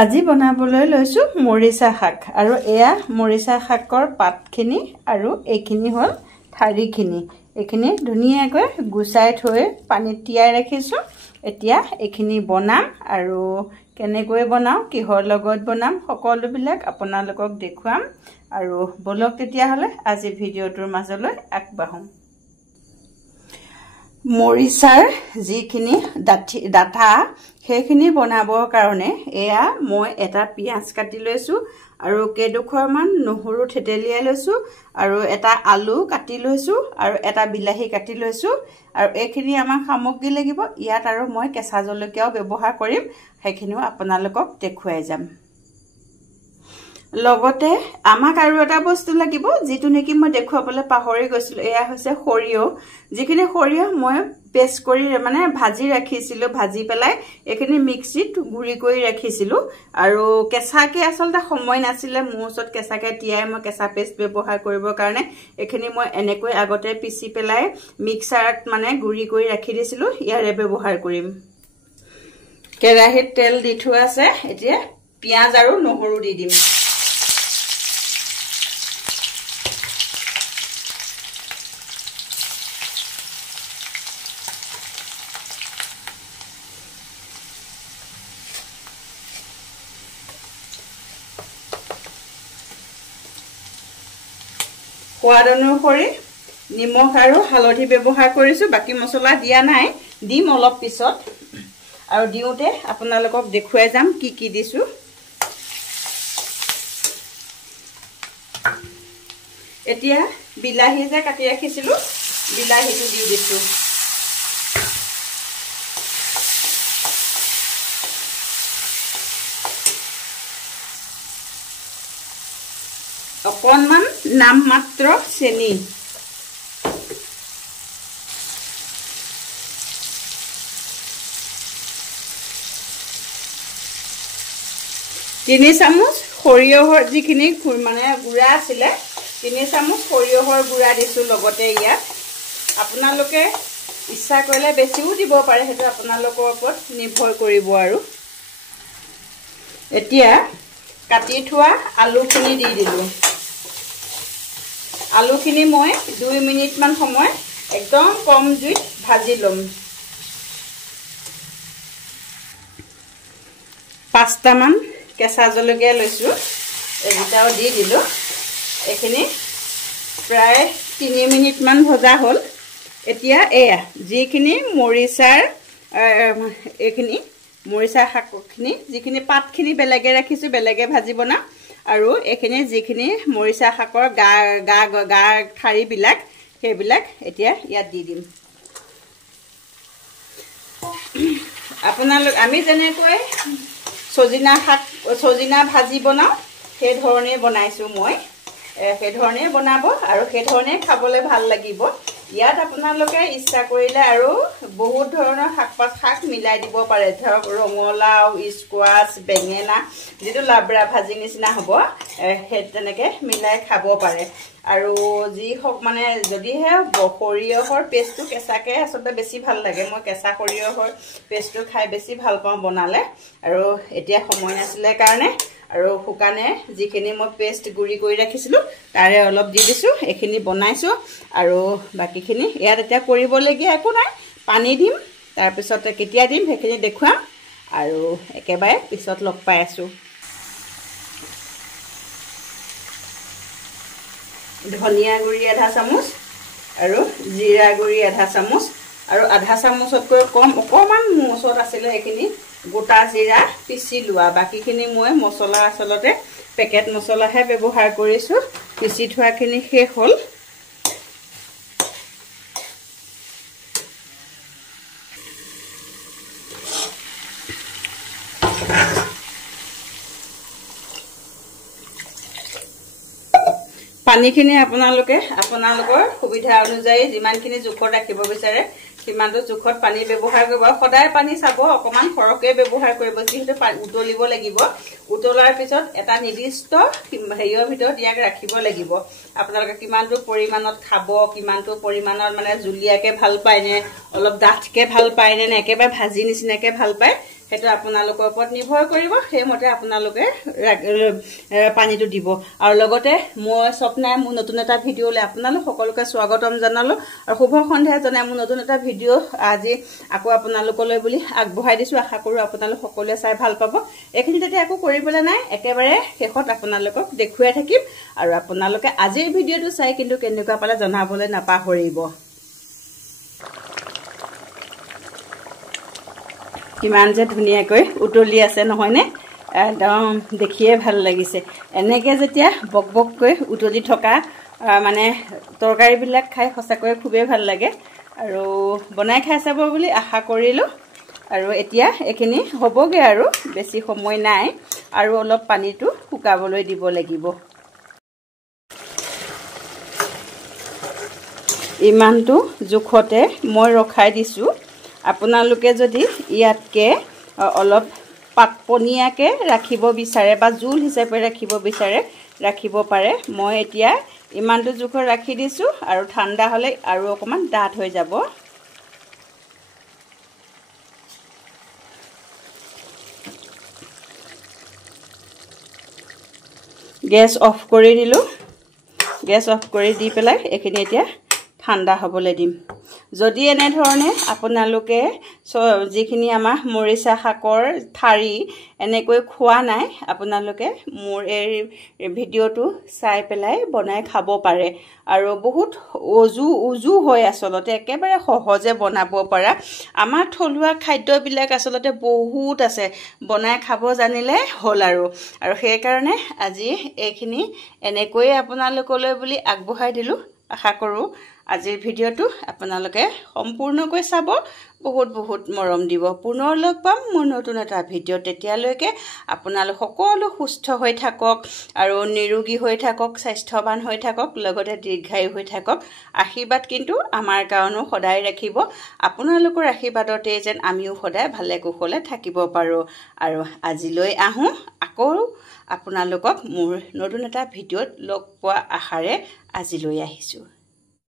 আজি বনাবলৈ লৈছো মৰিচা শাক আৰু এয়া মৰিচা শাকৰ পাতখিনি আৰু এইখিনি হল ঠাৰিখিনি এইখিনি ধুনিয়াকৈ গুছাই থৈ পানীত তিয়াই ৰাখিছো এতিয়া এইখিনি বনাম আৰু কেনেকৈ বনাও কিহৰ লগত বনাম সকলোবিলাক আপোনালোকক দেখুৱাম আৰু বলক তেতিয়া হলে আজি ভিডিওটোৰ মাজলৈ আগবাঢ়ো মৰিচাৰ যিখিনি ডাঠা সেইখিনি বনাবৰ কাৰণে এয়া মই এটা পিয়াজ কাটি লৈছো আৰু কেডুখৰমান নহৰু থেতেলিয়াই লৈছো আৰু এটা আলু কাটি লৈছো আৰু এটা বিলাহী কাটি লৈছো আৰু এইখিনি আমাক সামগ্ৰী লাগিব ইয়াত আৰু মই কেঁচা জলকীয়াও ব্যৱহাৰ কৰিম সেইখিনিও আপোনালোকক দেখুৱাই যাম লগতে আমাক আৰু এটা বস্তু লাগিব যেটো নেকি মই দেখুৱাবলৈ পাহৰি গৈছিলো এয়া হৈছে খৰিয়হ যিখিনি খৰিয়হ মই পেষ্ট কৰি মানে ভাজি ৰাখিছিলো ভাজি পেলাই এখিনি মিক্সিত গুৰি কৰি ৰাখিছিলো আৰু কেঁচাকে আসলতে সময় নাছিলে মোছত কেঁচাকে তিয়াই মই কেঁচা পেষ্ট ব্যৱহাৰ কৰিবৰ কাৰণে এখিনি মই এনেকৈ আগতে পিচি পেলাই মিক্সাৰত মানে গুৰি কৰি ৰাখি দিছিলো ইয়াৰে ব্যৱহাৰ কৰিম কেৰাহীত তেল দি থোৱা আছে এতিয়া পিয়াজ আৰু নহৰু দি দিম সোৱাদ অনুসৰি নিমখ আৰু হালধি ব্যৱহাৰ কৰিছো বাকি মছলা দিয়া নাই দিম অলপ পিছত আৰু দিওতে আপোনালোকক দেখুৱাই যাম কি দিছো এতিয়া বিলাহী যে কাটি ৰাখিছিলো বিলাহীটো দি দিছো অকণমান নাম মাত্ৰ চেনি তিনি চামুচ খৰিয়হৰ যিখিনি মানে গুড়া আছিল তিনি চামুচ খৰিয়হৰ গুড়া দিছো লগতে ইয়াত আপোনালোকে ইচ্ছা কৰিলে বেছিও দিব পাৰে হেতু আপোনালোকৰ ওপৰত নিৰ্ভৰ কৰিব আৰু এতিয়া কাটি থোৱা আলুখিনি দি দিলো আলুখিনি মই 2 মিনিট মান সময় একদম কম জুইত ভাজি লম 5টা মান কেঁচা জলকীয়া লৈছো এটাও দি দিলো এখিনি প্ৰায় 3 মিনিট মান ভজা হল এতিয়া এয়া যিখিনি মৰিচাৰ এখিনি মৰিচা শাকখিনি যিখিনি পাতখিনি বেলেগে ৰাখিছো বেলেগে ভাজি বনা আৰু এখিনি যিখিনি মৰিচা শাকৰ গা ঠাৰি বিলাক সেইবিলাক এতিয়া ইয়াত দি দিম আপোনালোক আমি যেনেকৈ সজিনা ভাজি বনাও সেই ধৰণে বনাইছো মই সেই ধৰণে বনাব আৰু সেই ধৰণে খাবলৈ ভাল লাগিব ইয়াত আপোনালোকে ইচ্ছা কৰিলে আৰু বহুত ধৰণৰ শাক মিলাই দিব পাৰে ধৰক ৰঙলাও স্কোৱাছ বেঙেনা যেটো লাবৰা ভাজি নিচিনা হ'ব সেই তেনেকে মিলাই খাব পাৰে আৰু যি হক মানে যদিহে খৰিয়হৰ পেষ্টটো কেঁচাকে আসলতে বেছি ভাল লাগে মই কেঁচা খৰিয়হৰ পেষ্টটো খাই বেছি ভাল পাওঁ বনালে আৰু এতিয়া সময় নাছিলে কাৰণে আৰু শুকানে যিখিনি মই পেষ্ট গুৰি কৰি ৰাখিছিলো তাৰে অলপ দি দিছো এখিনি বনাইছো আৰু বাকিখিনি ইয়াত এতিয়া কৰিবলগীয়া একো নাই পানী দিম তাৰ পিছত কেতিয়া দিম হেখিনি দেখুৱাম আৰু একেবাৰে পিছত লগ পাই আছো ধনিয়া গুৰি আধা চামুচ আৰু জিৰা গুৰি আধা চামুচ আৰু আধা চামুচতকৈ কম অকমান মোচত আছিল এখিনি গোটা জিৰা পিচি লোৱা বাকিখিনি মই মছলা আসলতে পেকেট মছলাহে ব্যৱহাৰ কৰিছো পিচি থোৱাখিনি শেষ হল পানীখিনি আপোনালোকৰ সুবিধা অনুযায়ী যিমানখিনি জোখত ৰাখিব বিচাৰে সিমানটো জোখত পানী ব্যৱহাৰ কৰিব সদায় পানী চাব অকমান খৰকে ব্যৱহাৰ কৰিব যিহেতু উতলিব লাগিব উতলাৰ পিছত এটা নিৰ্দিষ্ট হেৰিৰ ভিতৰত ইয়াক ৰাখিব লাগিব আপোনালোকে কিমানটো পৰিমাণত খাব কিমানটো পৰিমাণৰ মানে জুলিয়াকে ভাল পায় নে অলপ ডাঠকে ভাল পায় নে একেবাৰে ভাজি নিচিনাকে ভাল পায় সেইটো আপোনালোকৰ ওপৰত নিৰ্ভৰ কৰিব সেইমতে আপোনালোকে পানীটো দিব আৰু লগতে মই স্বপ্নাই মোৰ নতুন এটা ভিডিঅ'লৈ আপোনালোক সকলোকে স্বাগতম জনালো আৰু শুভ সন্ধ্যা জনাই মোৰ নতুন এটা ভিডিঅ' আজি আকৌ আপোনালোকলৈ বুলি আগবঢ়াই দিছো আশা কৰো আপোনালোক সকলোৱে চাই ভাল পাব এইখিনি তেতিয়া আকৌ কৰিবলৈ নাই একেবাৰে শেষত আপোনালোকক দেখুৱাই থাকিম আৰু আপোনালোকে আজিৰ ভিডিঅ'টো চাই কিন্তু কেনেকুৱা পালে জনাবলৈ নাপাহৰিব কিমান যে ধুনীয়াকৈ উতলি আছে নহয় নে একদম দেখিয়ে ভাল লাগিছে এনেকে যেতিয়া বকবককৈ উতলি থকা মানে তৰকাৰীবিলাক খাই সঁচাকৈ খুবেই ভাল লাগে আৰু বনাই খাই চাব বুলি আশা কৰিলো আৰু এতিয়া এখিনি হ'বগে আৰু বেছি সময় নাই আৰু অলপ পানীটো শুকাবলৈ দিব লাগিব ইমানটো জোখতে মই ৰখাই দিছো আপোনালোকে যদি ইয়াতকে অলপ পাতপনিয়াকে ৰাখিব বিচাৰে বা জোল হিচাপে ৰাখিব বিচাৰে ৰাখিব পাৰে মই এতিয়া ইমানটো জোখত ৰাখি দিছো আৰু ঠাণ্ডা হ'লে আৰু অকমান ডাঠ হৈ যাব গেছ অফ কৰি দিলো গেছ অফ কৰি দি পেলাই এখিনি এতিয়া ঠাণ্ডা হ'বলৈ দিম যদি এনে ধৰণে আপোনালোকে যিখিনি আমাৰ মৰিচা শাকৰ ঠাৰি এনেকৈ খোৱা নাই আপোনালোকে মোৰ এই ভিডিঅ'টো চাই পেলাই বনাই খাব পাৰে আৰু বহুত উজু হয় আসলতে একেবাৰে সহজে বনাব পৰা আমাৰ থলুৱা খাদ্যবিলাক আসলতে বহুত আছে বনাই খাব জানিলে হ'ল আৰু সেই কাৰণে আজি এইখিনি এনেকৈ আপোনালোকলৈ বুলি আগবঢ়াই দিলো আশা কৰো আজিৰ ভিডিঅ'টো আপোনালোকে সম্পূৰ্ণকৈ চাব বহুত মৰম দিব পুনৰ লগ পাম মোৰ নতুন এটা ভিডিঅ' তেতিয়ালৈকে আপোনালোক সকলো সুস্থ হৈ থাকক আৰু নিৰোগী হৈ থাকক স্বাস্থ্যৱান হৈ থাকক লগতে দীৰ্ঘায়ু হৈ থাকক আশীৰ্বাদ কিন্তু আমাৰ কাৰণেও সদায় ৰাখিব আপোনালোকৰ আশীৰ্বাদতে যেন আমিও সদায় ভালে কুশলে থাকিব পাৰো আৰু আজিলৈ আহো আকৌ আপোনালোকক মোৰ নতুন এটা ভিডিঅ'ত লগ পোৱা আশাৰে আজিলৈ আহিছো